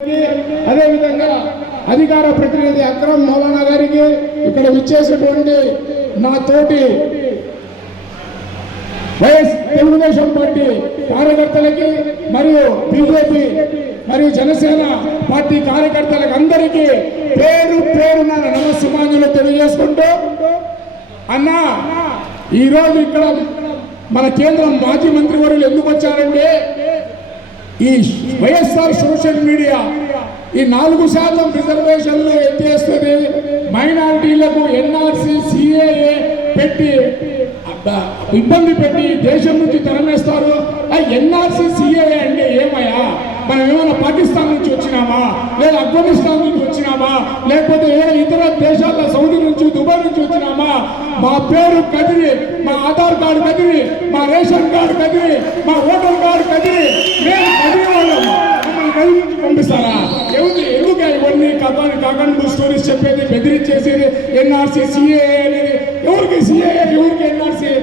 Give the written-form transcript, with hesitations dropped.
అదేవిధంగా అధికార ప్రతినిధి అక్రమ్ మౌలానా గారికి, ఇక్కడ విచ్చేసినటువంటి నా తోటి వైఎస్ తెలుగుదేశం పార్టీ కార్యకర్తలకి మరియు బీజేపీ మరియు జనసేన పార్టీ కార్యకర్తలకు అందరికీ పేరు పేరున నమస్సుమాంజలు తెలియజేసుకుంటూ, అన్నా ఈరోజు ఇక్కడ మన కేంద్రం మాజీ మంత్రి వర్యులు ఎందుకు వచ్చారంటే, ఈ వైఎస్ఆర్ సోషల్ మీడియా ఈ 4% రిజర్వేషన్లు ఎత్తేస్తుంది, మైనారిటీలకు ఎన్ఆర్సీ సిఏఏ పెట్టి ఇబ్బంది పెట్టి దేశం నుంచి తరమేస్తారు. ఎన్ఆర్సీ సిఏఏ అంటే ఏమయ్యా? మనం ఏమైనా పాకిస్తాన్ నుంచి వచ్చినామా, లేదా ఆఫ్ఘనిస్తాన్ నుంచి వచ్చినామా, లేకపోతే ఏ ఇతర దేశాల సౌదీ నుంచి దుబాయ్ నుంచి వచ్చినామా? మా పేరు కదిరి, మా ఆధార్ కార్డు కదిరి, మా రేషన్ కార్డు కదిరి, మా ఓటర్ కార్డు కదిరి, మేము కదిరి వాళ్ళం, మమ్మల్ని కదిరి నుంచి పంపిస్తారా? ఎందుకు ఇవన్నీ కాకండు స్టోరీస్ చెప్పేది, బెదిరించేసేది? ఎన్ఆర్సీ సిఏఏ అనేది ఎవరికి? సిఏఏ